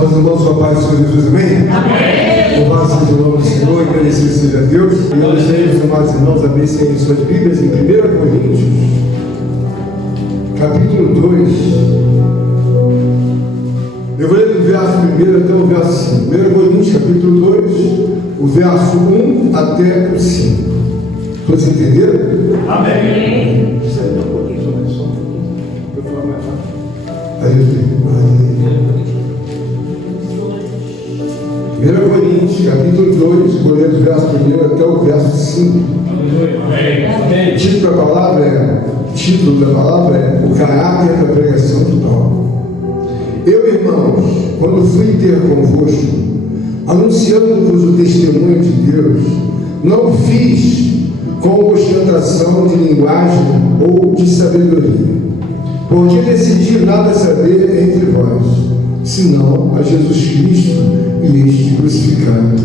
Nós irmãos, sua paz do Senhor Jesus, amém? Amém. Louvado seja o nome do Senhor, agradecido seja a Deus. E nós temos, amados irmãos, abrir suas Bíblias em 1 Coríntios, capítulo 2. Eu vou ler do verso 1 até o verso 5. 1 Coríntios, capítulo 2, o verso 1 até o 5. Todos entenderam? Amém. Isso aí, um pouquinho, só um pouquinho. Vou falar mais rápido. Aí eu tenho. 1 Coríntios, capítulo 2, vou ler do verso 1 até o verso 5. Amém. O título da palavra é O Caráter da Pregação de Paulo. Eu, irmãos, quando fui ter convosco, anunciando-vos o testemunho de Deus, não fiz com ostentação de linguagem ou de sabedoria, porque decidi nada saber entre vós, senão a Jesus Cristo e este crucificado.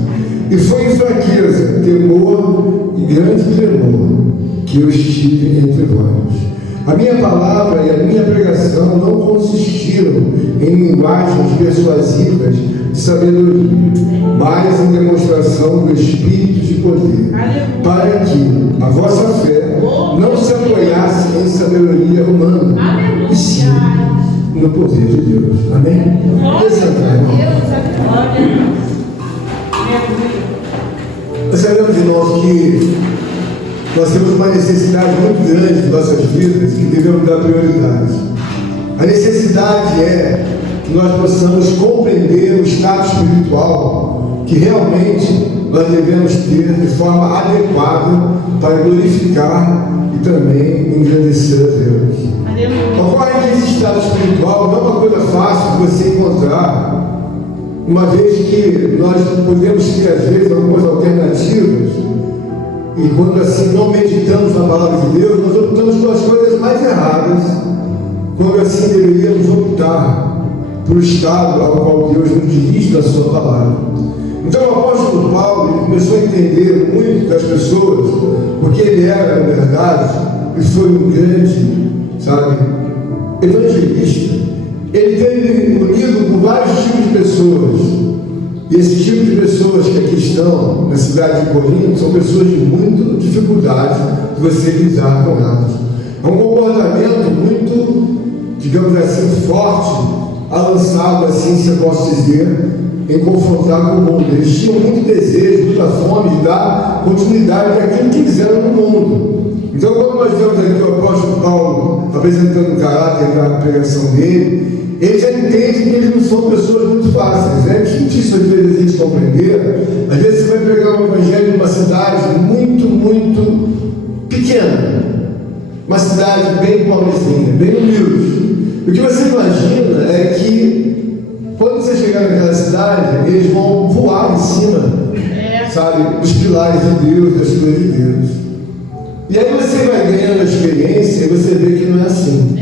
E foi em fraqueza, temor e grande tremor que eu estive entre vós. A minha palavra e a minha pregação não consistiram em linguagens persuasivas de sabedoria, mas em demonstração do Espírito de poder, para que a vossa fé não se apoiasse em sabedoria humana, e sim no poder de Deus. Amém? Nós sabemos, irmãos, que nós temos uma necessidade muito grande em nossas vidas que devemos dar prioridade. A necessidade é que nós possamos compreender o estado espiritual que realmente nós devemos ter de forma adequada para glorificar e também engrandecer a Deus. Ocorre que esse estado espiritual não é uma coisa fácil de você encontrar, uma vez que nós podemos ter às vezes algumas alternativas. E quando assim não meditamos na palavra de Deus, nós optamos pelas coisas mais erradas, quando assim deveríamos optar por o estado ao qual Deus nos dirige da sua palavra. Então o apóstolo Paulo começou a entender muito das pessoas, porque ele era, na verdade, e foi um grande, evangelista. Ele teve unido com vários tipos de pessoas. E esse tipo de pessoas que aqui estão na cidade de Corinto são pessoas de muita dificuldade de você lidar com elas. É um comportamento muito, digamos assim, forte, avançado, assim se eu posso dizer, em confrontar com o mundo. Eles tinham muito desejo, muita fome de dar continuidade àquilo que fizeram no mundo. Então, quando nós vemos aqui o apóstolo Paulo apresentando o caráter da pregação dele, ele já entende que eles não são pessoas muito fáceis, né? Que difícil às vezes a gente compreender. Às vezes você vai pregar um evangelho numa cidade muito, muito pequena, uma cidade bem pobrezinha, bem humilde. O que você imagina é que quando você chegar naquela cidade, eles vão voar em cima, dos pilares de Deus, das coisas de Deus. E aí você vai ganhando a experiência e você vê que não é assim.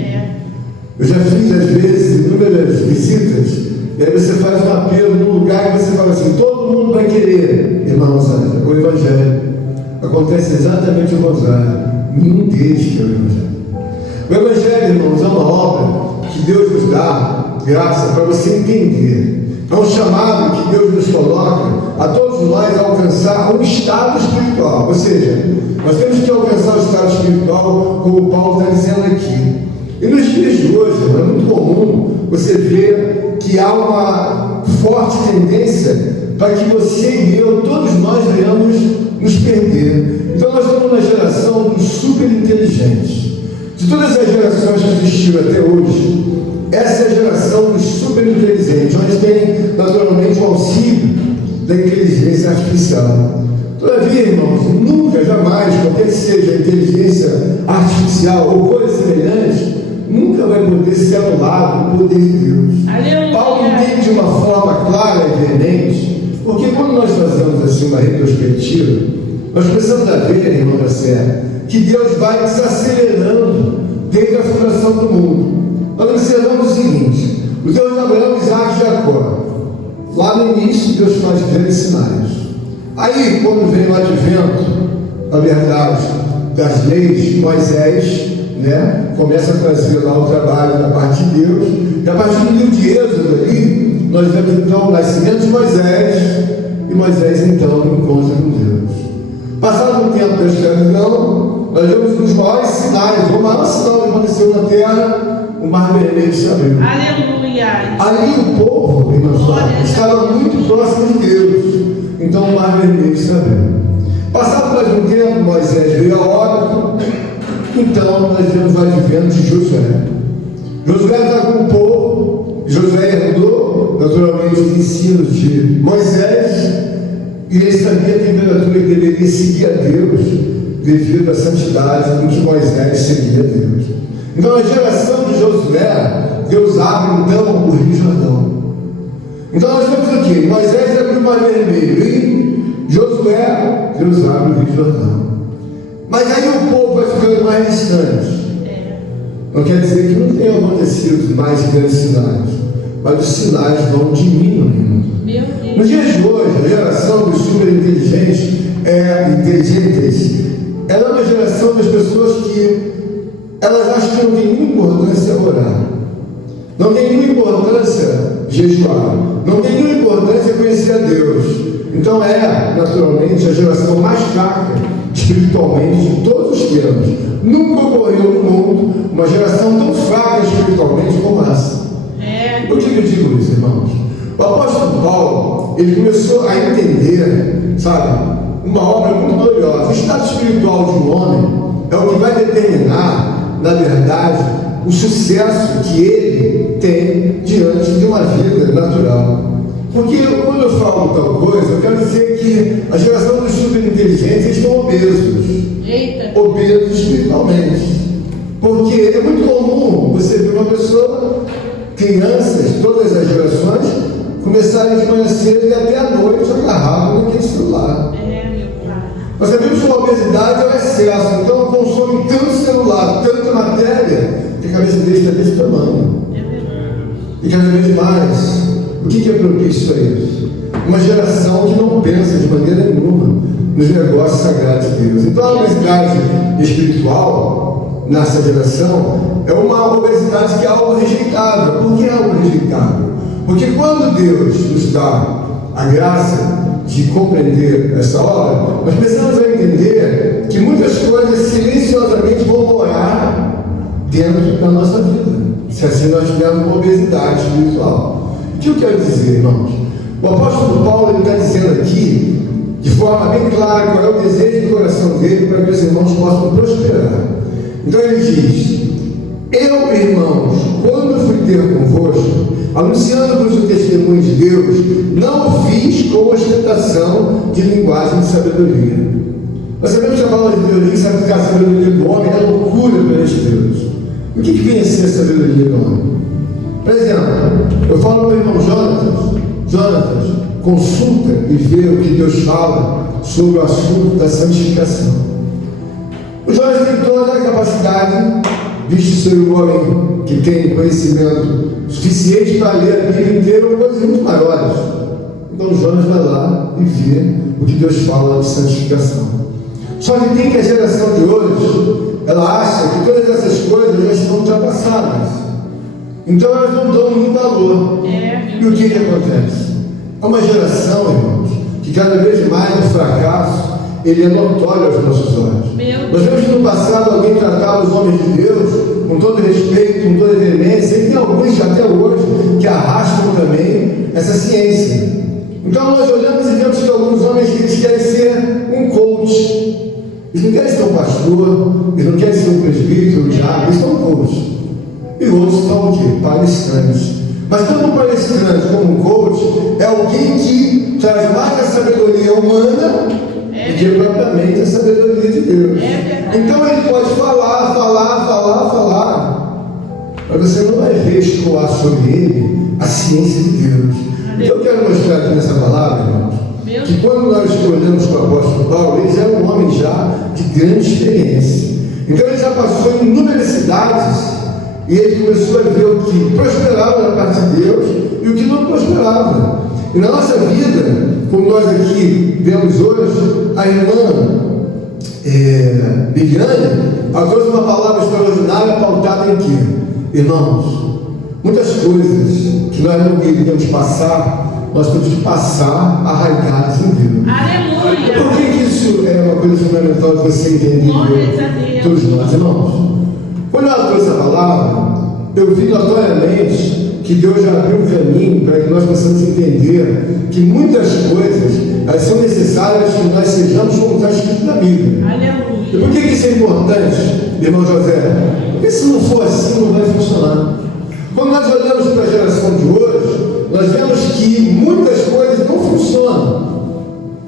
Eu já fiz, às vezes, inúmeras visitas, e aí você faz um apelo num lugar e você fala assim: todo mundo vai querer, irmãos, o Evangelho. Acontece exatamente o contrário. Nenhum deles quer o Evangelho. O Evangelho, irmãos, é uma obra que Deus nos dá, graça, para você entender. É um chamado que Deus nos coloca a todos nós a alcançar um estado espiritual. Ou seja, nós temos que alcançar o estado espiritual, como Paulo está dizendo aqui. E nos dias de hoje, é muito comum você ver que há uma forte tendência para que você e eu, todos nós, venhamos nos perder. Então nós estamos na geração dos super inteligentes. De todas as gerações que existiram até hoje, essa é a geração dos super inteligentes, onde tem naturalmente o auxílio da inteligência artificial. Todavia, irmãos, nunca, jamais, qualquer que seja a inteligência artificial ou coisa semelhante, nunca vai poder ser anulado o poder de Deus. Aleluia. Paulo entende de uma forma clara e veemente, porque quando nós fazemos assim uma retrospectiva, nós precisamos ver, irmão da Sé, que Deus vai desacelerando desde a fundação do mundo. Nós observamos o seguinte: o Deus de Abraão, Isaac e Jacó. Lá no início, Deus faz grandes sinais. Aí, quando vem o advento, na verdade, das leis, Moisés, começa a trazer lá o trabalho da parte de Deus, e a partir do livro de Êxodo ali, nós vemos então o nascimento de Moisés, e Moisés então encontra com Deus. Passado um tempo da escravidão, nós vemos um dos maiores sinais, o maior sinal que aconteceu na terra, o Mar Vermelho se abriu. Aleluia. Ali o povo, irmãos, estava muito próximo de Deus. Então o Mar Vermelho se abriu. Passado mais um tempo, Moisés veio a óbito. Então nós vemos o advento de Josué. Josué está com o povo. Josué herdou naturalmente os ensinos de Moisés, e ele sabia a temperatura que deveria seguir a Deus devido à santidade com que Moisés seguia a Deus. Então, na geração de Josué, Deus abre então o Rio Jordão. Então, nós vemos aqui: Moisés abriu o Mar Vermelho, e Josué, Deus abre o Rio Jordão. Mas aí o povo vai ficando mais distante. Não quer dizer que não tenham acontecido mais grandes sinais, mas os sinais vão diminuindo. Nos dias de hoje, a geração dos super inteligentes, ela é uma geração das pessoas que elas acham que não tem nenhuma importância orar, não tem nenhuma importância jejuar, não tem nenhuma importância conhecer a Deus. Então naturalmente, a geração mais fraca espiritualmente de todos os tempos. Nunca ocorreu no mundo uma geração tão fraca espiritualmente como essa. Por que eu digo isso, irmãos? O apóstolo Paulo, ele começou a entender, sabe, uma obra muito gloriosa. O estado espiritual de um homem é o que vai determinar, na verdade, o sucesso que ele tem diante de uma vida natural. Porque quando eu falo tal coisa, eu quero dizer que a geração dos superinteligentes, eles estão obesos. Obesos espiritualmente. Porque é muito comum você ver uma pessoa, crianças, todas as gerações, começarem de manhã cedo e até à noite agarrado naquele celular. Nós sabemos que a obesidade é o excesso, então consome tanto celular, tanta matéria, que a cabeça dele está desse tamanho. E cada vez mais. O que é propício a isso? Uma geração que não pensa de maneira nenhuma nos negócios sagrados de Deus. Então a obesidade espiritual nessa geração é uma obesidade que é algo rejeitável. Por que é algo rejeitável? Porque quando Deus nos dá a graça de compreender essa obra, nós precisamos entender que muitas coisas silenciosamente vão morar dentro da nossa vida, se assim nós tivermos uma obesidade espiritual. O que eu quero dizer, irmãos? O apóstolo Paulo está dizendo aqui, de forma bem clara, qual é o desejo do coração dele para que os irmãos possam prosperar. Então ele diz: eu, irmãos, quando fui ter convosco, anunciando-vos o testemunho de Deus, não o fiz com ostentação de linguagem de sabedoria. Nós sabemos que a palavra de Deus diz que a sabedoria do homem é loucura perante Deus. O que vem a ser a sabedoria do homem? Por exemplo, eu falo para o irmão Jonatas, consulta e vê o que Deus fala sobre o assunto da santificação. O Jonatas tem toda a capacidade, visto ser um homem que tem conhecimento suficiente para ler a Bíblia inteira ou coisas muito maiores. Então o Jonas vai lá e vê o que Deus fala de santificação. Só que tem que a geração de hoje, ela acha que todas essas coisas já estão ultrapassadas. Então elas não dão nenhum valor. E o que acontece? É uma geração, irmãos, que cada vez mais o fracasso ele é notório aos nossos olhos. Nós vemos que no passado alguém tratava os homens de Deus com todo respeito, com toda veemência, e tem alguns até hoje que arrastam também essa ciência. Então nós olhamos e vemos que alguns homens eles querem ser um coach. Eles não querem ser um pastor, eles não querem ser um presbítero, um diabo, eles são coach. E outros são o quê? Palestrantes. Mas tanto um palestrante como um coach é alguém que traz mais a sabedoria humana do que propriamente a sabedoria de Deus. Então ele pode falar, mas você não vai ver escoar sobre ele a ciência de Deus. Eu quero mostrar aqui nessa palavra, irmãos, que quando nós olhamos para o apóstolo Paulo, ele já era um homem já de grande experiência. Então ele já passou em inúmeras cidades e ele começou a ver o que prosperava da parte de Deus e o que não prosperava. E na nossa vida, como nós aqui vemos hoje, a irmã Viviane, ela trouxe uma palavra extraordinária pautada em quê? Irmãos, Muitas coisas que nós não queríamos passar, nós temos que passar arraigados em Deus. Aleluia. Por que isso é uma coisa fundamental de você entender? Todos nós, irmãos. Quando eu trouxe a palavra, eu vi notoriamente que Deus já abriu um caminho para que nós possamos entender que muitas coisas elas são necessárias que nós sejamos como está escrito na Bíblia. Aleluia. E por que isso é importante, irmão José? Porque se não for assim, não vai funcionar. Quando nós olhamos para a geração de hoje, nós vemos que muitas coisas não funcionam.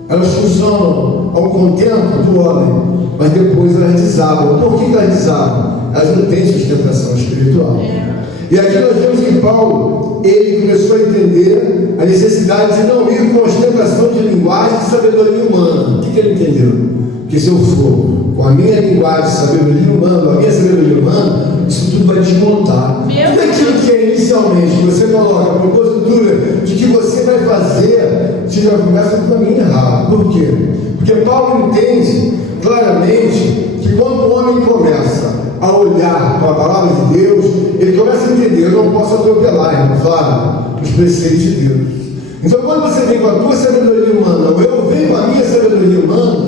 Elas funcionam ao contento do homem, mas depois elas desabam. Por que elas desabam? Elas não têm sustentação espiritual. E aqui nós vemos que Paulo, ele começou a entender a necessidade de não ir com ostentação de linguagem e sabedoria humana. O que ele entendeu? Que se eu for com a minha linguagem, sabedoria humana, a minha sabedoria humana, isso tudo vai desmontar. Tudo aquilo que é inicialmente, que você coloca a propositura de que você vai fazer, você já começa com o caminho errado. Por quê? Porque Paulo entende claramente que quando o homem começa a olhar para a palavra de Deus, ele começa a entender, eu não posso atropelar, irmão, claro, os preceitos de Deus. Então quando você vem com a tua sabedoria humana, ou eu venho com a minha sabedoria humana,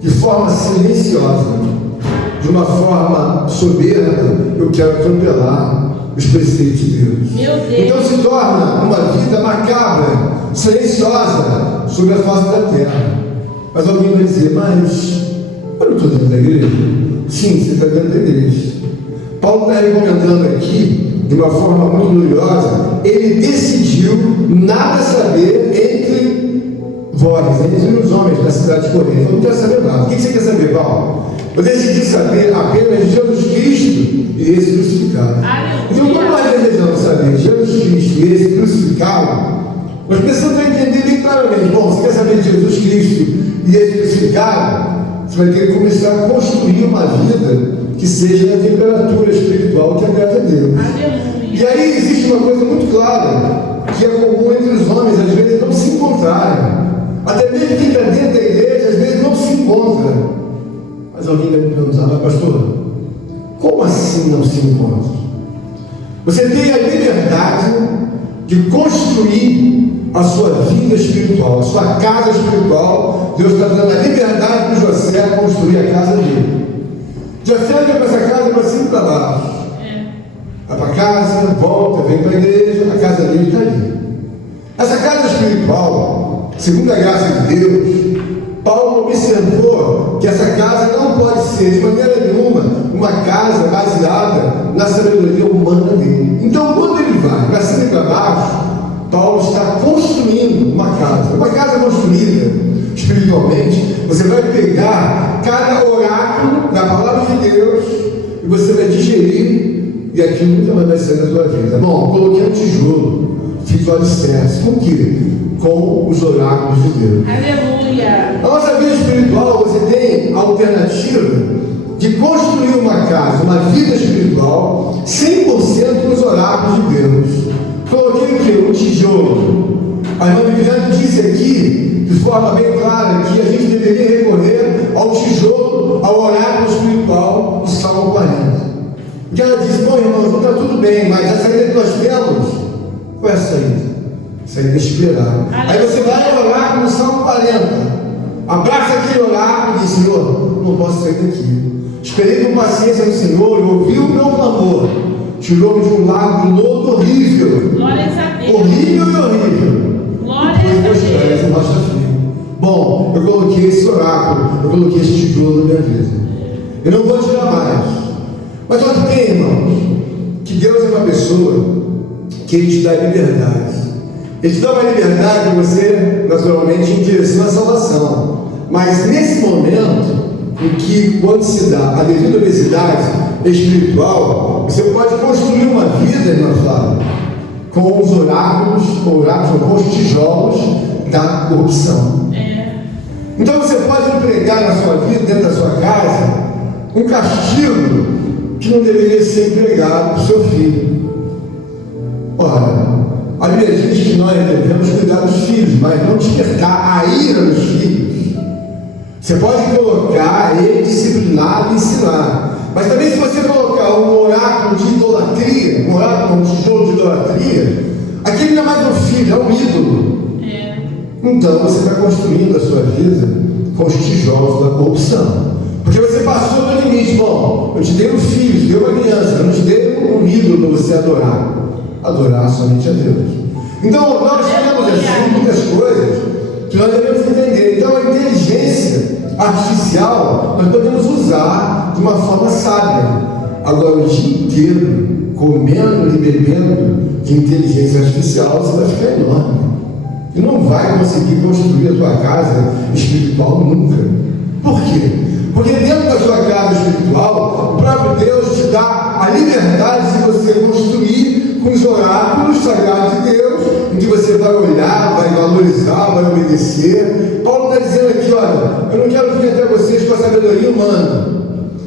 de forma silenciosa, de uma forma soberba, eu quero atropelar os preceitos de Deus. Então se torna uma vida macabra, silenciosa, sobre a face da terra. Mas alguém vai dizer, mas eu não estou dentro da igreja? Sim, você está dentro da igreja. Paulo está recomendando aqui, de uma forma muito gloriosa, ele decidiu nada saber entre vós, entre os homens da cidade de Corinto. Eu não quero saber nada. O que você quer saber, Paulo? Eu decidi saber apenas Jesus Cristo e esse crucificado. Então, como nós desejamos saber Jesus Cristo e esse crucificado, nós precisamos entender bem claramente. Bom, você quer saber de Jesus Cristo e esse crucificado? Você vai ter que começar a construir uma vida que seja na temperatura espiritual que agrada a Deus. E aí existe uma coisa muito clara, que é comum entre os homens, às vezes não se encontrarem. Até mesmo quem está dentro da igreja, às vezes não se encontra. Mas alguém vai me perguntar, mas pastor, como assim não se encontra? Você tem a liberdade de construir a sua vida espiritual, a sua casa espiritual. Deus está dando a liberdade para José construir a casa dele. José vai para essa casa para cima e para baixo. Vai para casa, volta, vem para a igreja, a casa dele está ali. Essa casa espiritual, segundo a graça de Deus, Paulo observou que essa casa não pode ser de maneira nenhuma uma casa baseada na sabedoria humana dele. Então, quando ele vai para cima e para baixo, Paulo está construindo uma casa construída espiritualmente. Você vai pegar cada oráculo da palavra de Deus e você vai digerir, e aquilo nunca mais vai sair da sua vida. Bom, coloquei um tijolo, fiz o alicerce. Com o quê? Com os oráculos de Deus. Aleluia. Na nossa vida espiritual, você tem a alternativa de construir uma casa, uma vida espiritual 100% nos oráculos de Deus. Coloquei o quê? Um tijolo. A irmã Viviane disse aqui, de forma bem clara, que a gente deveria recorrer ao tijolo, ao oráculo espiritual do Salmo 40. Porque ela disse, bom irmãos, não está tudo bem, mas a saída que nós temos, qual é a saída? Saída é esperar. Aí você vai ao oráculo do Salmo 40, abraça aquele oráculo e diz, Senhor, não posso sair daqui. Esperei com paciência no Senhor, ouviu o meu clamor, tirou-me de um lago de lodo horrível. Glórias a Deus. Horrível e horrível. Glórias a Deus. Bom, eu coloquei esse oráculo, eu coloquei esse tijolo na minha vida. Eu não vou tirar mais. Mas olha bem, irmãos, que Deus é uma pessoa que Ele te dá liberdade. Ele te dá uma liberdade para você, naturalmente, em direção à salvação. Mas nesse momento, em que quando se dá a devida obesidade espiritual, você pode construir uma vida, irmã Flávia, com os oráculos, com os tijolos da corrupção. Então você pode empregar na sua vida, dentro da sua casa, um castigo que não deveria ser empregado para o seu filho. Ora, a Bíblia diz que nós devemos cuidar dos filhos, mas não despertar a ira dos filhos. Você pode colocar ele disciplinado e ensinar, Mas também se você colocar um oráculo de idolatria, um oráculo, um tijolo de idolatria, aquele não é mais um filho, é um ídolo. Então você está construindo a sua vida com os tijolos da corrupção. Porque você passou do limite. Bom, eu te dei um filho, te dei uma criança, eu não te dei um ídolo para você adorar. Adorar somente a Deus. Então nós temos assim muitas coisas que nós devemos entender. Então a inteligência artificial nós podemos usar de uma forma sábia. Agora o dia inteiro comendo e bebendo de inteligência artificial, você vai ficar enorme. E não vai conseguir construir a tua casa espiritual nunca. Por quê? Porque dentro da sua casa espiritual, o próprio Deus te dá a liberdade de você construir com os oráculos sagrados de Deus, em que você vai olhar, vai valorizar, vai obedecer. Paulo está dizendo aqui, olha, eu não quero vir até vocês com a sabedoria humana.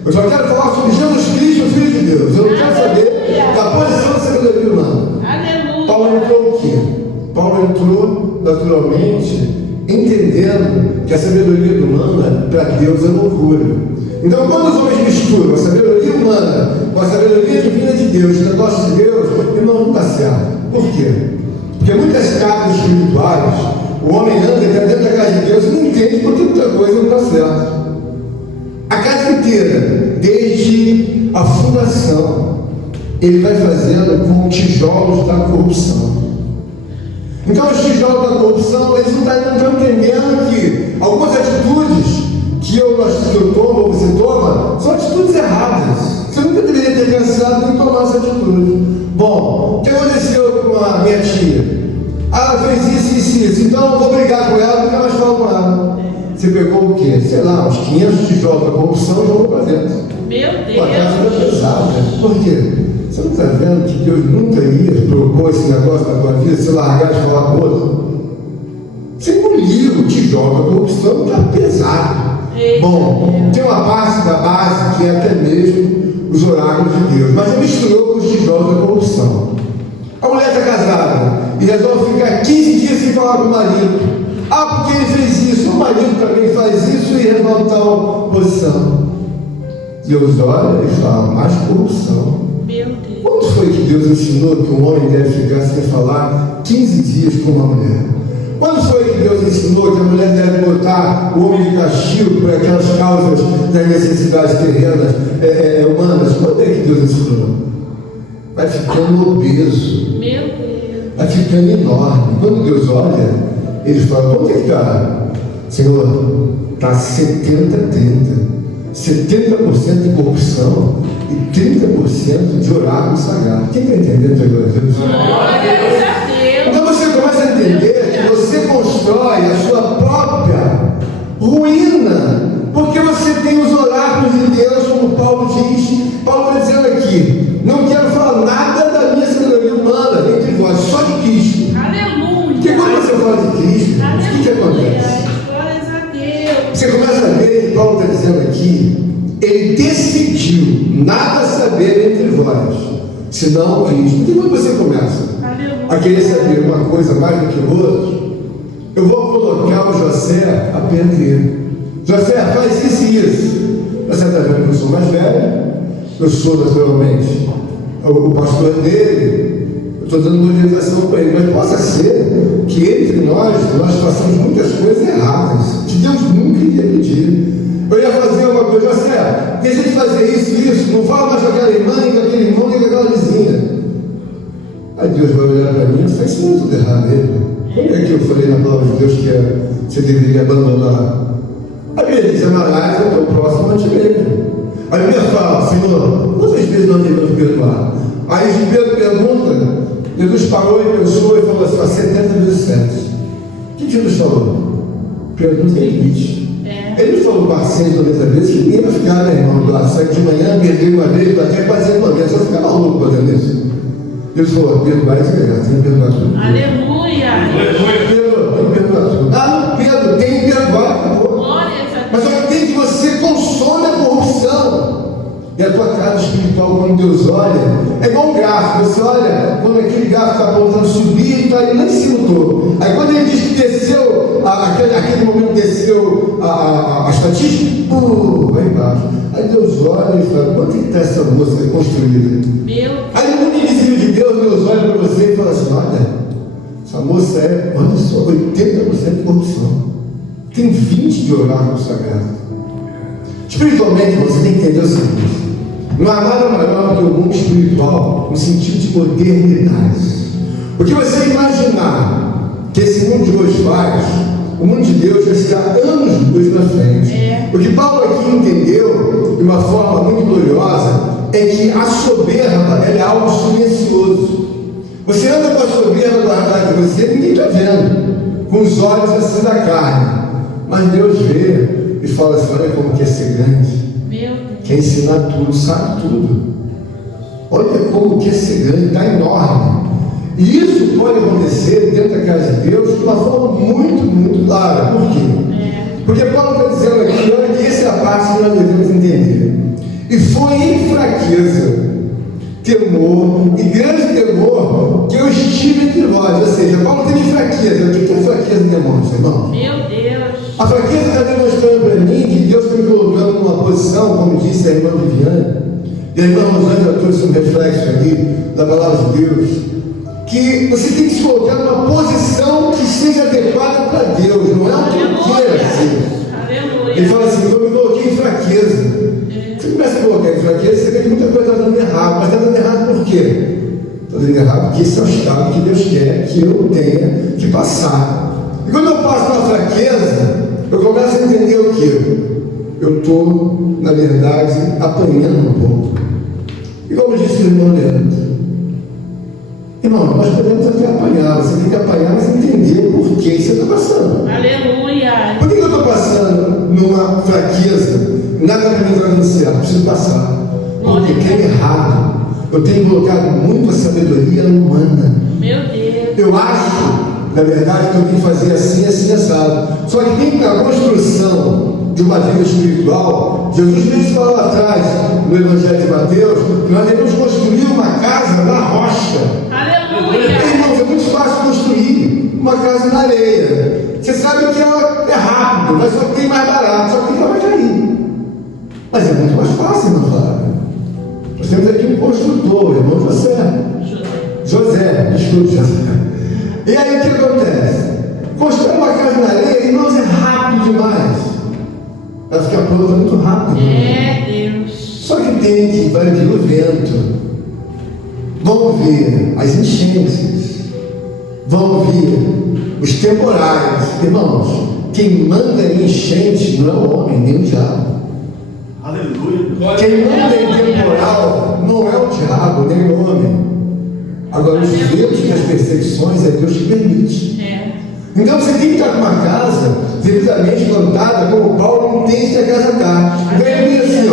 Eu só quero falar sobre Jesus Cristo, o Filho de Deus. Eu não quero saber da posição da sabedoria humana. Aleluia. Paulo entrou o quê? Paulo entrou naturalmente entendendo que a sabedoria humana para Deus é loucura. Então, quando os homens misturam a sabedoria humana com a sabedoria divina de Deus, o negócio de Deus, ele não está certo. Por quê? Porque muitas casas espirituais, o homem anda até dentro da casa de Deus e não entende porque muita coisa não está certa. A casa inteira, desde a fundação, ele vai fazendo com tijolos da corrupção. Então os tijolos da corrupção, eles não estão entendendo que algumas atitudes que eu tomo ou você toma, são atitudes erradas. Você nunca deveria ter pensado em tomar essa atitude. Bom, o que aconteceu com a minha tia? Ela fez isso. Então eu vou brigar com ela, nunca mais falo com ela. Você pegou o quê? Sei lá, uns 500 tijolos da corrupção e jogou para dentro. Meu Deus. Tua casa era pesada. Por quê? Você não está vendo que Deus nunca ia propor esse negócio na tua vida, se largar de falar com o outro? Você engoliu o tijolo da corrupção, está pesado. Bom, tem uma parte da base que é até mesmo os oráculos de Deus, mas ele misturou com os tijolos da corrupção. A mulher está casada e resolve ficar 15 dias sem falar com o marido. Ah, porque ele fez isso, o marido também faz isso e resolve tal posição. Deus olha e fala, mais corrupção. Meu Deus. Quando foi que Deus ensinou que um homem deve ficar sem falar 15 dias com uma mulher? Quando foi que Deus ensinou que a mulher deve botar o homem de castigo por aquelas causas das necessidades terrenas, humanas? Quando é que Deus ensinou? Vai ficando obeso. Meu Deus. Vai ficando enorme. Quando Deus olha, ele fala, quanto é que está? Senhor, está 70-30. 70% de corrupção e 30% de oráculo sagrado. Quem está entendendo agora? Glória a Deus. Então você começa a entender que você constrói a sua própria ruína, porque você tem os oráculos de Deus, como Paulo diz. Paulo está dizendo aqui, não quero falar nada da minha sabedoria humana entre vós, só de Cristo. Aleluia. Porque quando você fala de Cristo, o que acontece? Glórias a Deus. Você começa a ver que Paulo está dizendo aqui, ele decidiu nada saber entre vós, senão Cristo. Então quando você começa a querer saber uma coisa mais do que o outro, eu vou colocar o José a perder. José, faz isso e isso. Você está vendo que eu sou mais velho, eu sou naturalmente o pastor dele, eu estou dando uma orientação para ele, mas possa ser que entre nós façamos muitas coisas erradas, que Deus nunca iria pedir. Eu ia fazer uma coisa, José, deixa de fazer isso, não fala mais com aquela irmã, nem com aquele irmão, nem com aquela vizinha. Aí Deus vai olhar para mim e faz isso não é tudo errado mesmo. Como é que eu falei na palavra de Deus que você deveria abandonar? A Bíblia diz, amarás ao teu próximo a ti mesmo. A Bíblia fala, Senhor, quantas vezes nós devemos perdoar? Aí Pedro pergunta, Jesus parou e pensou e falou assim, 70 vezes 7. O que Jesus falou? Pedro não tem limite. Ele não falou 490 vezes que ninguém vai ficar, meu irmão, lá, sai de manhã, perder uma vez, até fazer uma vez, só ficar maluco fazendo isso. Deus falou, Pedro vai entregar, tem que perdoar tudo. Aleluia. Pedro, tem que perdoar tudo. Ah, Pedro, tem que perdoar, acabou. Glória a Deus. Mas só que tem que você consome a corrupção. E a tua casa espiritual, quando Deus olha, é igual um gráfico. Você olha, quando aquele gráfico está apontando subir, ele está ali lá em cima do topo. Aí quando ele diz que desceu aquele momento desceu a estatística, vai embaixo. Aí Deus olha e fala, quanto é que está essa moça construída? Aí no mundo invisível de Deus olha para você e fala assim, olha, essa moça olha só, 80% de corrupção. Tem 20 de oráculo sagrado. Espiritualmente, você tem que entender o seguinte: não há nada maior do que o mundo espiritual no sentido de modernidade. Porque você imaginar que esse mundo de hoje faz, o mundo de Deus vai estar anos-luz na frente. O que Paulo aqui entendeu, de uma forma muito gloriosa, é que a soberba é algo silencioso. Você anda com a soberba guardada de você, ninguém está vendo, com os olhos assim da carne. Mas Deus vê e fala assim, olha como quer ser grande. Quer ensinar tudo, sabe tudo. Olha como quer ser grande, está enorme. E isso pode acontecer dentro da casa de Deus de uma forma muito, muito clara. Por quê? Porque Paulo está dizendo aqui, olha que essa é a parte que nós devemos entender. E foi em fraqueza, temor e grande temor que eu estive entre vós. Ou seja, Paulo teve fraqueza. O que a fraqueza demonstra, irmão? Meu Deus. A fraqueza está demonstrando para mim que Deus está me colocando numa posição, como disse a irmã Viviane, e a irmã Rosângela trouxe um reflexo ali da palavra de Deus, que você tem que se colocar numa posição que seja adequada para Deus, não é o que queira ser. Ele fala assim, eu me coloquei em fraqueza. Você começa a colocar em fraqueza, você vê que muita coisa está dando errado, mas está dando errado por quê? Está dando errado porque esse é o estado que Deus quer que eu tenha que passar. E quando eu passo na fraqueza, eu começo a entender o quê? Eu estou, na verdade, apanhando um pouco. E como disse o irmão Leandro, irmão, nós podemos até apanhar, você tem que apanhar, mas entender o porquê que você está passando. Aleluia. Por que eu estou passando numa fraqueza? Nada para mim vai anunciar, preciso passar. Porque quer errado. Eu tenho colocado muito a sabedoria humana. Meu Deus. Eu acho, na verdade, que eu tenho que fazer assim, assim, assado. Só que tem a construção de uma vida espiritual. Jesus mesmo falou lá atrás, no Evangelho de Mateus, que nós devemos construir uma casa na rocha. Aleluia. Irmãos, é muito fácil construir uma casa na areia. Você sabe que ela é rápido, mas só que tem mais barato, só que ela vai cair. Mas é muito mais fácil, não falar. Nós temos aqui um construtor, o irmão José, desculpe, José. E aí o que acontece? Construir uma casa na areia, irmãos, é rápido demais. Vai ficar pronta muito rápido. Deus. Só que vai vir o vento. Vão vir as enchentes. Vão vir os temporais. Irmãos, quem manda em enchente não é o homem, nem o diabo. Aleluia. Quem manda em temporal não é o diabo, nem o homem. Agora, os ventos e as perseguições é Deus que permite. Então você tem que estar com uma casa devidamente plantada, como Paulo entende que a casa está. Então ele diz assim,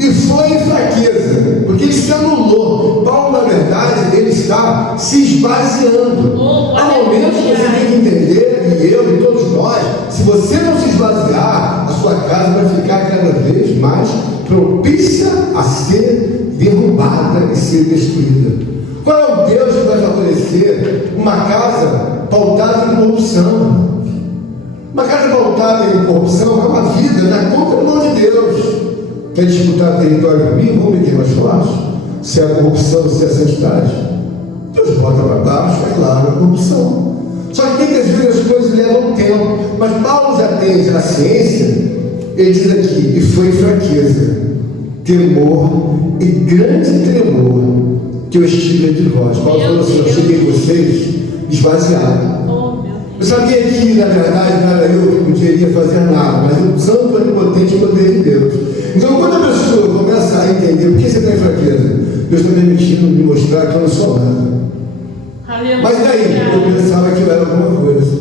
e foi em fraqueza, porque ele se anulou. Paulo, na verdade, ele está se esvaziando. Há momentos que você tem que entender, e eu e todos nós, se você não se esvaziar, a sua casa vai ficar cada vez mais propícia a ser derrubada e ser destruída. Qual é o Deus que vai favorecer uma casa pautada em corrupção? Uma casa pautada em corrupção é uma vida na contramão de Deus. Quer disputar território comigo? Vamos medir mais forte? Se é a corrupção, se é a santidade. Deus bota para baixo, é claro, a corrupção. Só que tem que às vezes as coisas levam tempo. Mas Paulo já tem a ciência, ele diz aqui, e foi fraqueza, temor e grande tremor que eu estive entre vós. Paulo falou assim, eu cheguei em vocês esvaziado. Eu sabia que, na verdade, não era eu que poderia fazer nada, mas o santo, onipotente poder de Deus. Então, quando a pessoa começa a entender por que você tem fraqueza, Deus está permitindo me mostrar que eu não sou nada. Mas daí, eu pensava que eu era alguma coisa.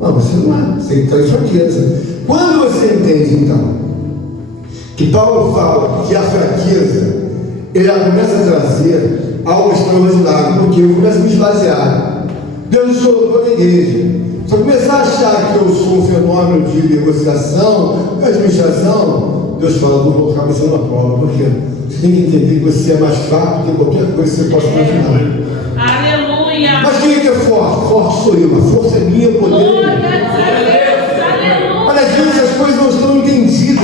Não, você não é, você está em fraqueza. Quando você entende, então, que Paulo fala que a fraqueza, ele começa a trazer algo extraordinário, porque eu começo a me esvaziar. Deus nos colocou na igreja. Se eu começar a achar que eu sou um fenômeno de negociação, de administração, Deus fala, vou colocar você na prova. Por quê? Você tem que entender que você é mais fraco do que qualquer coisa que você possa imaginar. Aleluia. Mas quem é que é forte? Forte sou eu. A força é minha, o poder é meu.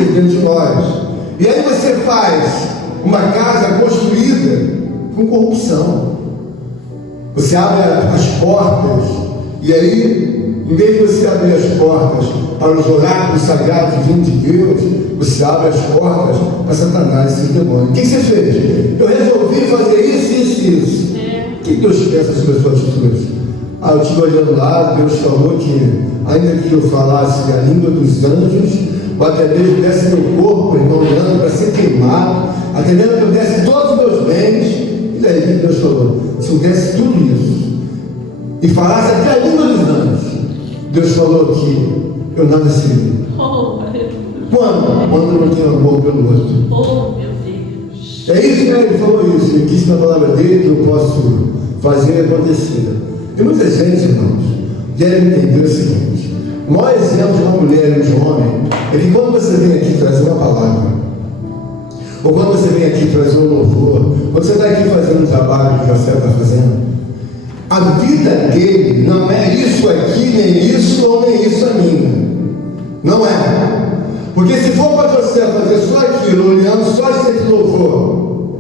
vidas dentro de nós. E aí você faz uma casa construída com corrupção. Você abre as portas, e aí, em vez de você abrir as portas para os oráculos sagrados vindos de Deus, você abre as portas para Satanás e seus demônios. O que você fez? Eu resolvi fazer isso, isso e isso. O que Deus pensa sobre a sua atitude? Eu estive olhando lá, Deus falou que, ainda que eu falasse a língua dos anjos, ou até mesmo desse meu corpo, irmão, para ser queimado, até mesmo que eu desse todos os meus bens, e daí que Deus falou? Se eu desse tudo isso, e falasse até a língua dos anjos, Deus falou que eu nada seria. Quando? Quando eu não tenho amor pelo outro. Oh, meu Deus. É isso, né? Ele falou isso. Ele disse na palavra dele que eu posso fazer acontecer. Tem muita gente, irmãos, deve entender o seguinte: o maior exemplo de uma mulher e de um homem é que quando você vem aqui trazer uma palavra, ou quando você vem aqui trazer um louvor, quando você está aqui fazendo um trabalho que o José está fazendo, a vida dele não é isso aqui, nem isso, ou nem isso a minha. Não é. Porque se for para você fazer só aquilo, olhando só esse louvor,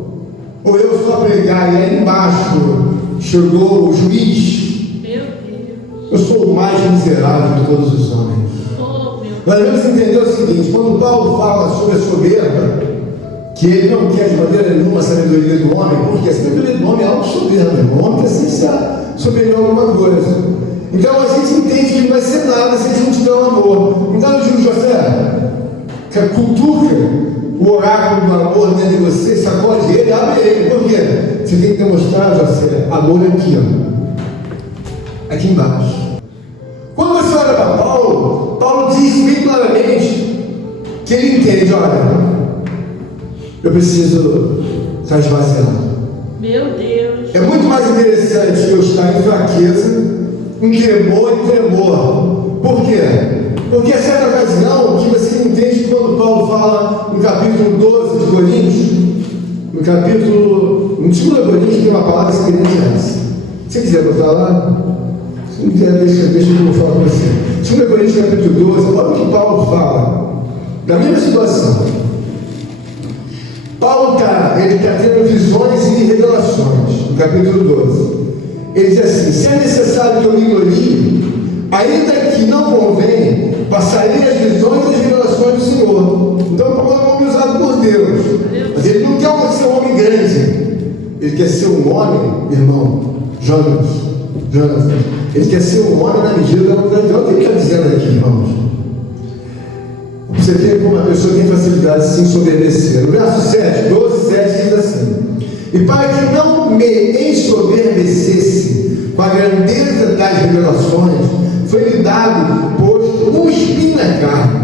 ou eu só pregar e aí embaixo chegou o juiz, Meu Deus. eu sou o mais miserável de todos os homens. Oh, meu Nós vamos entender o seguinte: quando Paulo fala sobre a soberba, que ele não quer de maneira nenhuma a sabedoria do homem, porque a sabedoria do homem é algo soberbo. O homem precisa ser superior a alguma coisa. Então a gente entende que não vai ser nada se a gente não tiver um amor. Então eu digo, José, que cutuca o oráculo do amor dentro de você, sacode ele, abre ele. Por quê? Você tem que demonstrar, José, amor aqui, ó. Aqui embaixo. Quando você olha para Paulo, Paulo diz bem claramente que ele entende: olha, eu preciso estar esvaziado. Meu Deus. É muito mais interessante eu estar em fraqueza, em tremor. Por quê? Porque é certa ocasião que você entende quando Paulo fala no capítulo 12 de Coríntios, no 2 Coríntios tem uma palavra semelhante a essa. Se você quiser botar lá, se não quiser, deixa que eu falo com você. 2 Coríntios capítulo 12, olha o que Paulo fala, da mesma situação. Paulo está tendo visões e revelações, no capítulo 12. Ele diz assim: se é necessário que eu me glorie, ainda que não convém, passarei as visões e as revelações do Senhor. Então Paulo é um homem usado por Deus, mas ele não quer ser um homem grande, ele quer ser um homem, irmão, Jonas, ele quer ser um homem na medida da grande. Olha o que ele está dizendo aqui, irmãos. Você vê como a pessoa tem facilidade de se ensoberbecer. No verso 12, 7 diz assim: e para que não me ensoberbecesse com a grandeza das revelações, foi-lhe dado, posto, um espinho na carne,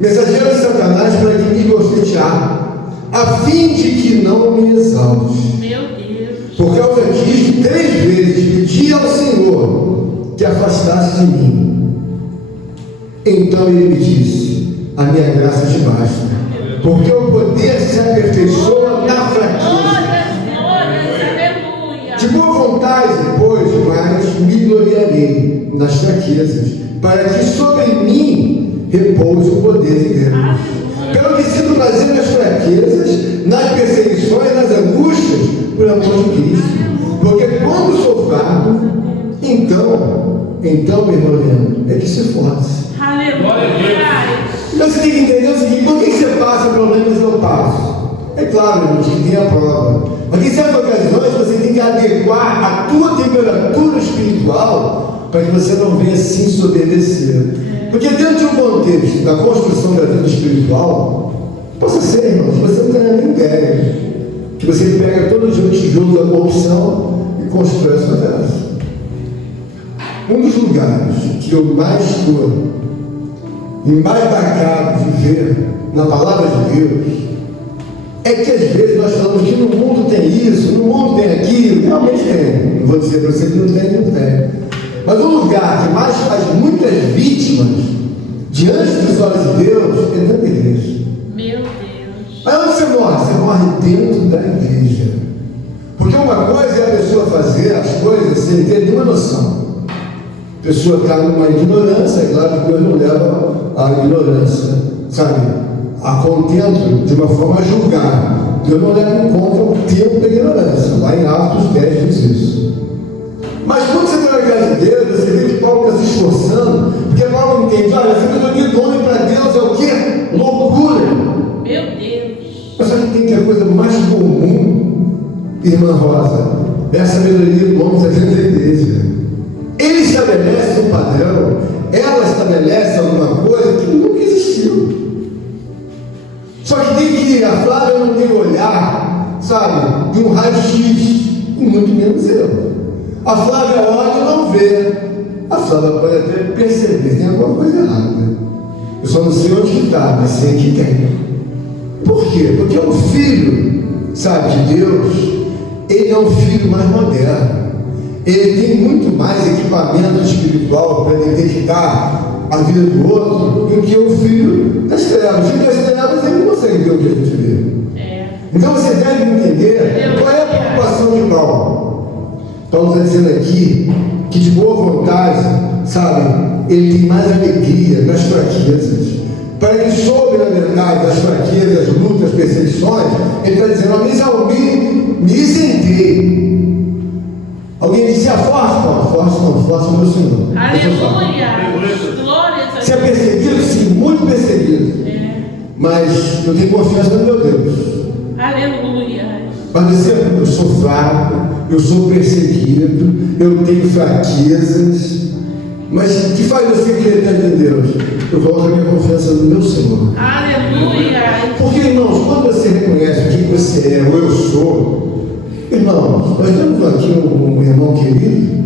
mensageiro de Satanás, para que me bofetear, a fim de que não me exalte. Meu Deus. Por causa disto, 3 vezes pedi ao Senhor que afastasse de mim. Então ele me disse: a minha graça te basta, porque o poder se aperfeiçoa na fraqueza. Aleluia. De boa vontade, pois, mas me gloriarei nas fraquezas, para que sobre mim repouse o poder de Deus. Pelo que sinto prazer nas fraquezas, nas perseguições, nas angústias, por amor de Cristo. Porque quando sou fraco, então, meu irmão Leandro, é que se força. Aleluia. Então você tem que entender o seguinte: por que você passa problemas e não passa? É claro, irmãos, que tem a prova. Mas em certas ocasiões você tem que adequar a tua temperatura espiritual para que você não venha se ensoberbecer. Porque dentro de um contexto da construção da vida espiritual, possa ser, irmãos, você não tem nem ideia que você pega todo dia o tijolo da corrupção e constrói a sua casa. Um dos lugares que eu mais estou embasbacado de ver na palavra de Deus é que às vezes nós falamos que no mundo tem isso, no mundo tem aquilo. Realmente tem, não vou dizer para você que não tem. Mas o lugar que mais faz muitas vítimas diante dos olhos de Deus é dentro da igreja. Meu Deus. Mas onde você morre? Você morre dentro da igreja. Porque uma coisa é a pessoa fazer as coisas sem ter nenhuma noção. A pessoa está numa ignorância, é claro que Deus não leva a ignorância, sabe? a contento de uma forma a julgar. Eu não levo em conta o tempo da ignorância. Lá em Atos 10 diz isso. Mas quando você está na casa de Deus, você vê que Paulo está se esforçando, porque Paulo entende, olha, a sabedoria do homem para Deus é o quê? Loucura. Meu Deus. Mas sabe quem que é a coisa mais comum, irmã Rosa? É a sabedoria do homem está dentro da igreja. Ele estabelece um padrão, ela estabelece alguma coisa que nunca existiu. Só que tem que, a Flávia não tem olhar, sabe, de um raio-x, e muito menos eu. A Flávia olha e não vê. A Flávia pode até perceber, tem alguma coisa errada. Eu só não sei onde está, mas sei que tem. Por quê? Porque o filho, sabe, de Deus, ele é um filho mais moderno. Ele tem muito mais equipamento espiritual para detectar a vida do outro do que o filho das trevas. O filho das trevas, ele não consegue ver o que a gente vê. Então você deve entender qual é a preocupação de Paulo. Paulo está dizendo aqui que de boa vontade, sabe, ele tem mais alegria nas fraquezas. Para que soube, na verdade, das fraquezas, lutas, perseguições, ele está dizendo, me isentei. Alguém disse, força o meu Senhor. Aleluia. Glória a Deus. Você é perseguido? Sim, muito perseguido. Mas eu tenho confiança no meu Deus. Aleluia. Mas dizer, eu sou fraco, eu sou perseguido, eu tenho fraquezas. Mas o que faz você crer tanto em Deus? Eu coloco a minha confiança no meu Senhor. Aleluia. Porque, irmãos, quando você reconhece o que você é, ou eu sou, irmãos, nós temos aqui um irmão querido,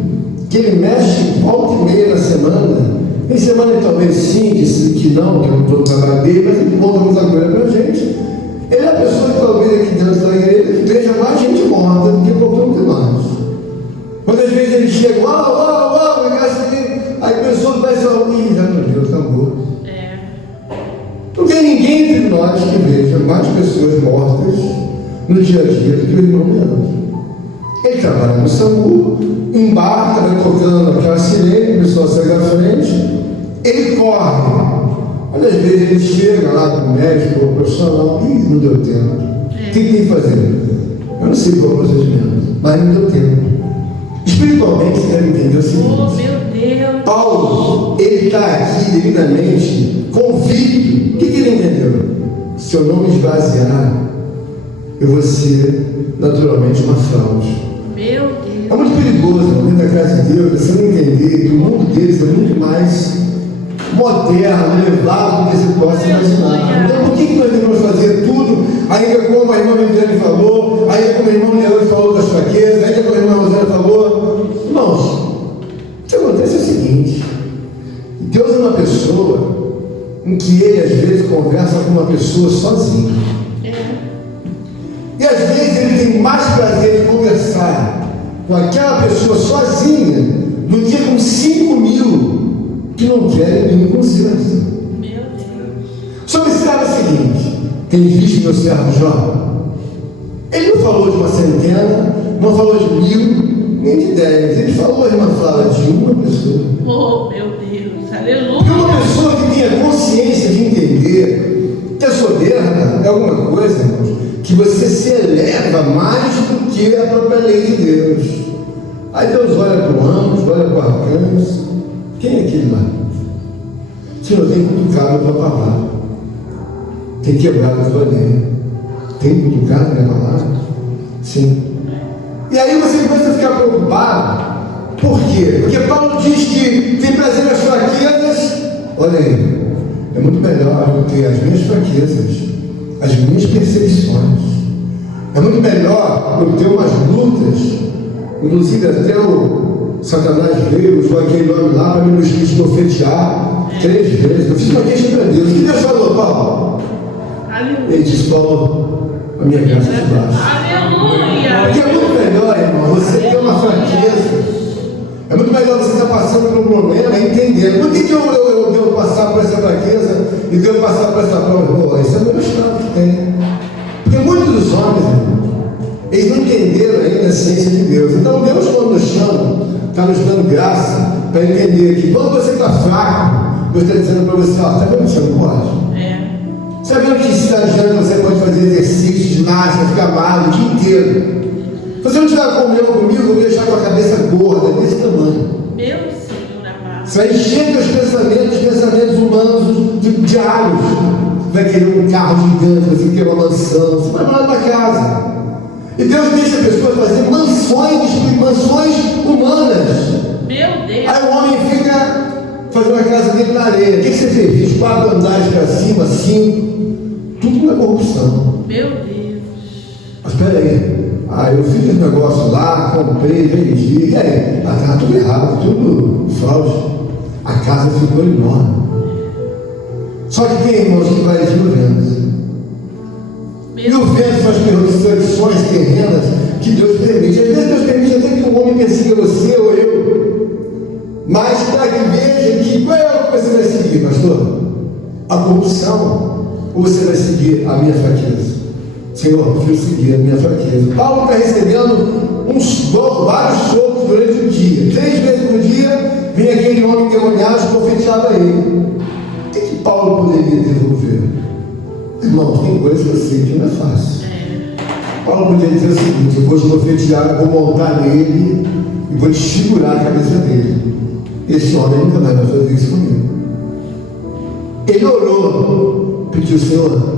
que ele mexe volta e meia na semana. Tem semana talvez sim, que não, que eu não estou no trabalho dele, mas ele volta muita coisa para a gente. Ele é a pessoa que talvez aqui dentro da igreja que veja mais gente morta do que qualquer um de nós. Quantas vezes ele chega, aí a pessoa vai só, já meu Deus, acabou. Não tem ninguém entre nós que veja mais pessoas mortas no dia a dia do que o irmão Leandro. Ele trabalha no SAMU, embarca, vai tocando aquela sirene, o pessoal segue à frente, ele corre. Mas às vezes ele chega lá com o médico ou profissional, não deu tempo. O que tem que fazer? Eu não sei qual é o procedimento, mas não deu tempo. Espiritualmente, você deve entender o seguinte. Oh, meu Deus. Paulo, ele está aqui devidamente convicto. O que ele entendeu? Se eu não me esvaziar, eu vou ser naturalmente uma fraude. Meu Deus. É muito perigoso, dentro da casa de Deus, você não entender que o mundo deles é muito mais moderno, elevado do que você possa imaginar. Então, por que nós devemos fazer tudo, ainda como a irmã Viviane falou, ainda como a irmã Leandro falou das fraquezas, ainda como a irmã Rosana falou? Irmãos, o que acontece é o seguinte: Deus é uma pessoa em que ele às vezes conversa com uma pessoa sozinho. E às vezes ele tem mais prazer em conversar com aquela pessoa sozinha do que com 5.000 que não querem nenhum consenso. Meu Deus. Só observa o seguinte: tem visto meu servo Jó? Ele não falou de uma centena, não falou de 1.000, nem de 10. Ele falou, irmã Flávia, de uma pessoa. Oh, meu Deus. Aleluia. Porque uma pessoa que tenha consciência de entender que a soberba é alguma coisa, irmãos, que você se eleva mais do que a própria lei de Deus. Aí Deus olha para o anjo, olha para o arcanjo. Quem é aquele lá? Senhor, tem cutucado a tua palavra, tem quebrado a tua lei, tem cutucado a minha palavra? Sim. E aí você começa a ficar preocupado. Por quê? Porque Paulo diz que tem prazer nas fraquezas. Olha aí, é muito melhor eu ter as minhas fraquezas, as minhas perseguições. É muito melhor eu ter umas lutas, inclusive até o Satanás veio, usou aquele nome lá para me esbofetear 3 vezes. Eu fiz uma queixa para Deus. O que Deus falou, Paulo? Aleluia. Ele disse, Paulo, a minha graça te basta. Aleluia. Porque é muito melhor, irmão, você ter uma fraqueza. É muito melhor você estar passando por um problema e entender. Por que eu devo passar por essa fraqueza e devo passar por essa prova? Isso é o melhor estado que tem. Porque muitos dos homens, irmão, eles não entenderam ainda a ciência de Deus. Então Deus, quando nos chama, está nos dando graça para entender que quando você está fraco, Deus está dizendo para você, está vendo que você não pode? Sabendo que estagiando você pode fazer exercício, ginástica, ficar magro o dia inteiro. Se você não estiver comendo comigo, eu vou deixar com a cabeça gorda, desse tamanho. Meu Senhor amado. Você vai encher teus pensamentos humanos diários. Você vai querer um carro gigante, você quer uma mansão, você vai morar numa casa. E Deus deixa as pessoas fazer mansões humanas. Meu Deus. Aí o homem fica fazendo a casa dele na areia. O que você fez? 4 andares para cima, 5. Tudo na corrupção. Meu Deus. Mas espera aí. Eu fiz um negócio lá, comprei, vendi. E aí? Estava tudo errado, tudo fraude. A casa ficou enorme. Só que tem irmãos que vai de vendas. E o vento são as perdições terrenas que Deus permite. Às vezes Deus permite até que um homem persiga você ou eu. Mas para que veja que qual é o que você vai seguir, pastor? A corrupção. Ou você vai seguir a minha fraqueza? Senhor, eu prefiro seguir a minha fraqueza. Paulo está recebendo vários socos durante o dia. 3 vezes por dia, vem aquele homem endemoniado e profetizava ele. O que Paulo poderia devolver? Irmão, tem coisa que eu sei que não é fácil. Paulo poderia dizer o seguinte: eu vou te profetizar, eu vou montar nele e vou te segurar a cabeça dele. Esse homem nunca mais vai fazer isso comigo. Ele orou, pediu: Senhor,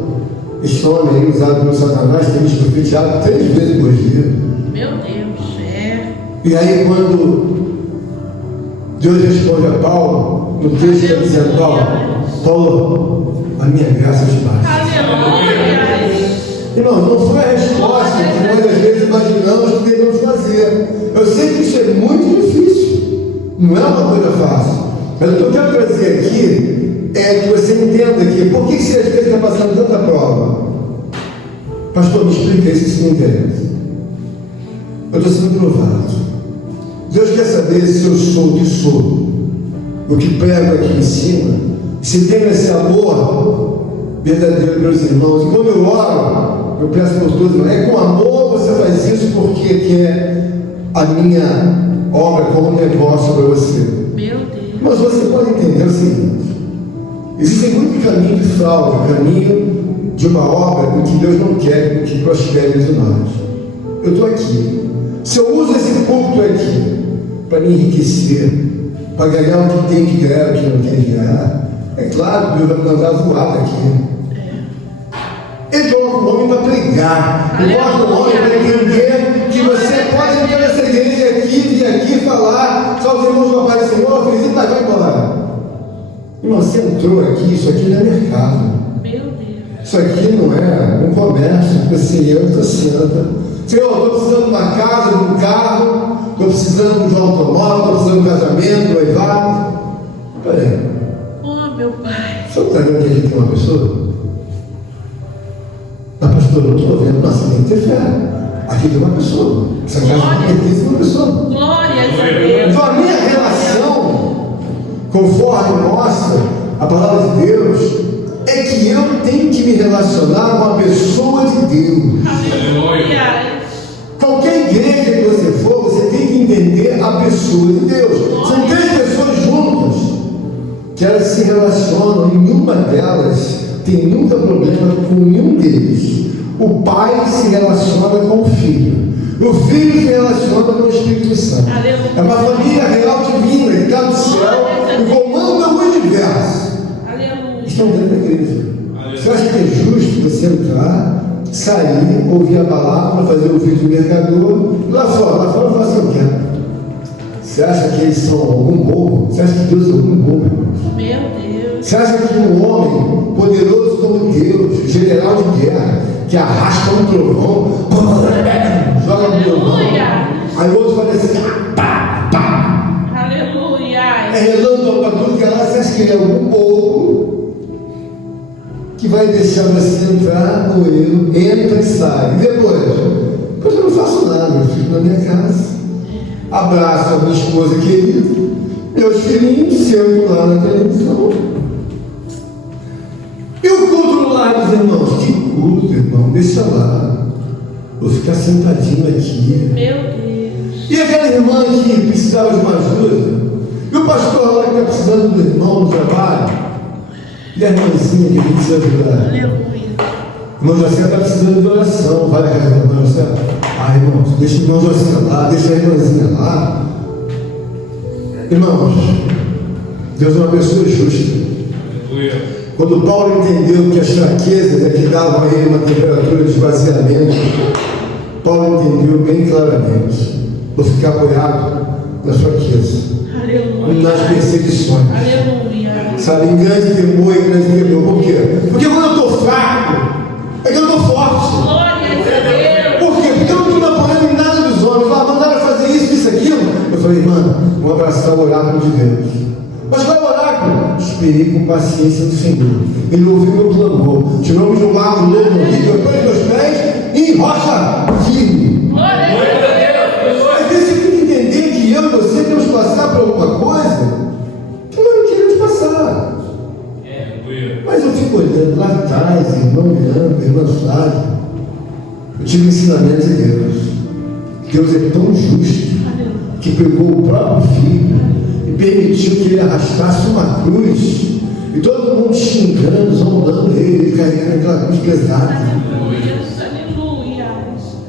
esse homem aí usado pelo Satanás tem me profetizado 3 vezes por dia. Meu Deus, E aí quando Deus responde a Paulo, no texto ele diz a Paulo, a minha graça te basta. aleluia. Irmão, não foi a resposta que nós às vezes imaginamos que devemos fazer. Eu sei que isso é muito difícil, não é uma coisa fácil. Mas o que eu quero trazer aqui é que você entenda que por que você às vezes está passando tanta prova? Pastor, me explica isso, se não interessa. Eu estou sendo provado. Deus quer saber se eu sou o que sou, o que prego aqui em cima, se tem esse amor verdadeiro, meus irmãos. E quando eu oro, eu peço por todos, é com amor você faz isso porque quer a minha obra como negócio para você. Meu Deus. Mas você pode entender o seguinte: existe muito caminho de fraude, caminho de uma obra que Deus não quer que prospere entre nós. Eu estou aqui. Se eu uso esse púlpito aqui para me enriquecer, para ganhar o que tem que ganhar, o que não tem que ganhar, é claro que Deus vai me mandar voar daqui. Ele coloca o homem para pregar, ele coloca o homem para entender que você pode entrar nessa igreja aqui, vir aqui falar, só os irmãos do Pai do Senhor, visita, mas vai embora. Irmão, você entrou aqui, isso aqui não é mercado. Meu Deus. Isso aqui não é um comércio, você entra, senta. Senhor, estou precisando de uma casa, de um carro, estou precisando de um automóvel, estou precisando de um casamento, noivado. Peraí. Oh, meu Pai. Você não está vendo que aqui tem uma pessoa? Mas, pastor, eu não estou vendo. Nossa, tem que ter fé. Aqui tem uma pessoa. Essa casa pertence a uma pessoa. Glória a Deus. Então, a minha relação, conforme mostra a palavra de Deus, é que eu tenho que me relacionar com a pessoa de Deus. Aleluia. Qualquer igreja que você for, você tem que entender a pessoa de Deus. São 3 pessoas juntas que elas se relacionam e nenhuma delas tem nunca problema com nenhum deles. O pai se relaciona com o filho. O filho se relaciona com o Espírito Santo. Aleluia. É uma família real divina que está no céu e comanda o universo. Aleluia. Estão dentro da igreja. Você acha que é justo você entrar, sair, ouvir a palavra, fazer o vídeo do mercador, lá fora faça o que quer? Você acha que eles são algum bobo? Você acha que Deus é algum bobo, irmãos? Meu Deus. Você acha que um homem poderoso como Deus, general de guerra, que arrasta um trovão, joga no trovão, aí o outro fala assim, pá, pá, Aleluia. é relâmpago para tudo que é lá, você acha que ele é algum bobo que vai deixar você entrar no erro, entra e sai, e depois eu não faço nada, eu fico na minha casa, abraço a minha esposa querida, meus filhinhos, sento lá na televisão. E o culto no lar dos irmãos? Que culto, irmão? Deixa lá. Vou ficar sentadinho aqui. Meu Deus. E aquela irmã que precisava de uma ajuda? E o pastor lá que está precisando do irmão no trabalho? E a irmãzinha que a gente precisa ajudar? Aleluia. Irmão José está precisando de oração. Vai na casa do irmão José. Ah, irmãos, deixa o irmão José lá, deixa a irmãzinha lá. Irmãos, Deus é uma pessoa justa. Quando Paulo entendeu que as fraquezas é que davam a ele uma temperatura de esvaziamento, Paulo entendeu bem claramente: vou ficar apoiado nas fraquezas, Aleluia. nas perseguições. Aleluia. Sabe, em grande temor e grande temor. Por quê? Porque quando eu estou fraco, é que eu estou forte. Glória a Deus. Por quê? Porque eu não estou me apoiando em nada dos homens. Mandaram fazer isso, isso, aquilo. Eu falei, mano, vamos abraçar o oráculo de Deus. Mas qual é o oráculo? Esperei com paciência do Senhor. Ele ouviu meu clamor. Tirou-me de um lado, do outro, depois meus pés e em rocha firme. Glória a Deus. Às vezes você tem que entender que eu e você temos que passar por alguma coisa que nós não queremos passar. Mas eu fico olhando lá atrás, irmão Miranda, irmã Flávia. Eu tive ensinamento de Deus. Deus é tão justo que pegou o próprio filho e permitiu que ele arrastasse uma cruz. E todo mundo xingando, zombando ele carregando aquela cruz pesada. Aleluia.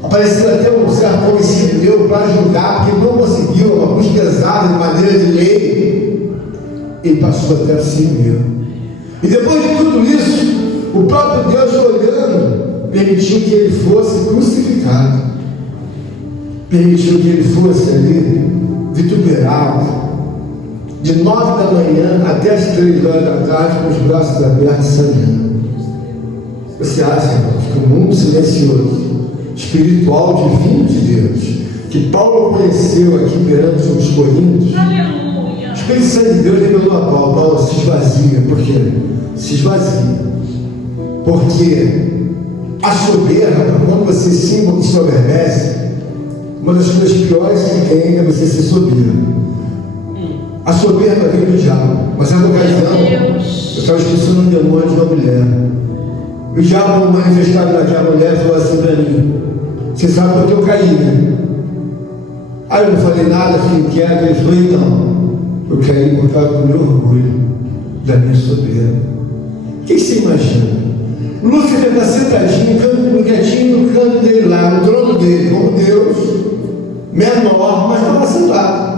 Apareceu até um certo conhecido meu para ajudar, porque não conseguiu, uma cruz pesada de maneira de lei. Ele passou até assim mesmo. E depois de tudo isso, o próprio Deus olhando, permitiu que ele fosse crucificado. Permitiu que ele fosse ali vituperado. De 9 da manhã até as 3 horas da tarde, com os braços abertos, sangrando. Você acha, irmãos, que o mundo silencioso, espiritual, divino de Deus, que Paulo conheceu aqui perante os Coríntios, Aleluia. o Espírito Santo de Deus revelou a Paulo: Paulo, se esvazia. Por quê? Se esvazia. Porque a soberba, quando você se ensoberbece, uma das coisas piores que tem é você ser soberbo. A soberba vem do diabo. Mas na ocasião, eu estava expulsando um demônio de uma mulher. O diabo manifestado naquela mulher falou assim para mim: você sabe porque eu caí, né? Aí eu não falei nada, fiquei quieto. Ele falou: então, eu caí por causa do meu orgulho, da minha soberba. O que você imagina? Lúcifer está sentadinho, quietinho no canto dele lá, no trono dele, como Deus, menor, mas estava sentado.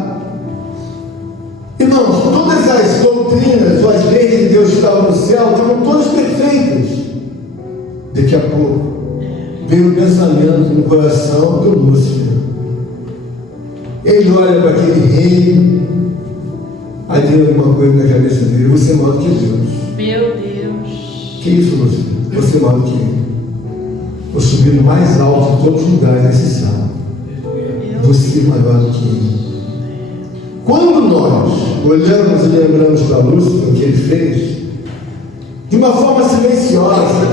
Irmãos, todas as doutrinas, as leis de Deus que estavam no céu, estavam todas perfeitas. Daqui a pouco, veio o pensamento no coração do Lúcifer. Ele olha para aquele rei, aí vem alguma coisa na cabeça dele: você é maior do que Deus. Meu Deus. Que isso, Lúcifer? Você é maior do que ele. Vou subir no mais alto de todos os lugares desse sábado. Você é maior do que ele. Quando nós olhamos e lembramos para Lúcifer, o que ele fez, de uma forma silenciosa,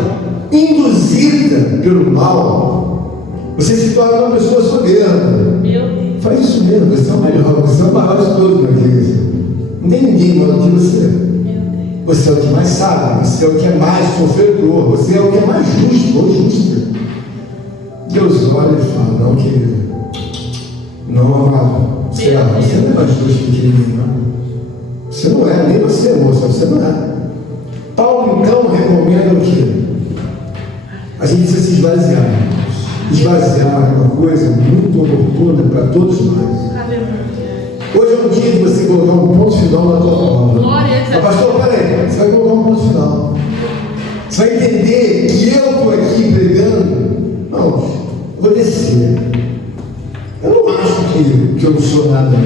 induzida pelo mal, você se torna uma pessoa soberba. Meu Deus. Faz isso mesmo, você é o melhor, você é o maior de todos na igreja. Não tem ninguém maior do que você. Meu Deus. Você é o que mais sabe, você é o que é mais sofredor, você é o que é mais justo ou justa. Deus olha e fala: não, querido, não, amado, você não é mais justo que ele, não. Você não é, nem você, moça, você não é. Paulo então recomenda o quê? A gente precisa se esvaziar. Esvaziar é uma coisa muito oportuna para todos nós. Aleluia. Hoje é um dia de você colocar um ponto final na tua obra. Glória a Deus. Pastor, peraí, você vai colocar um ponto final. Você vai entender que eu estou aqui pregando. Não, eu vou descer. Eu não acho que eu não sou nada.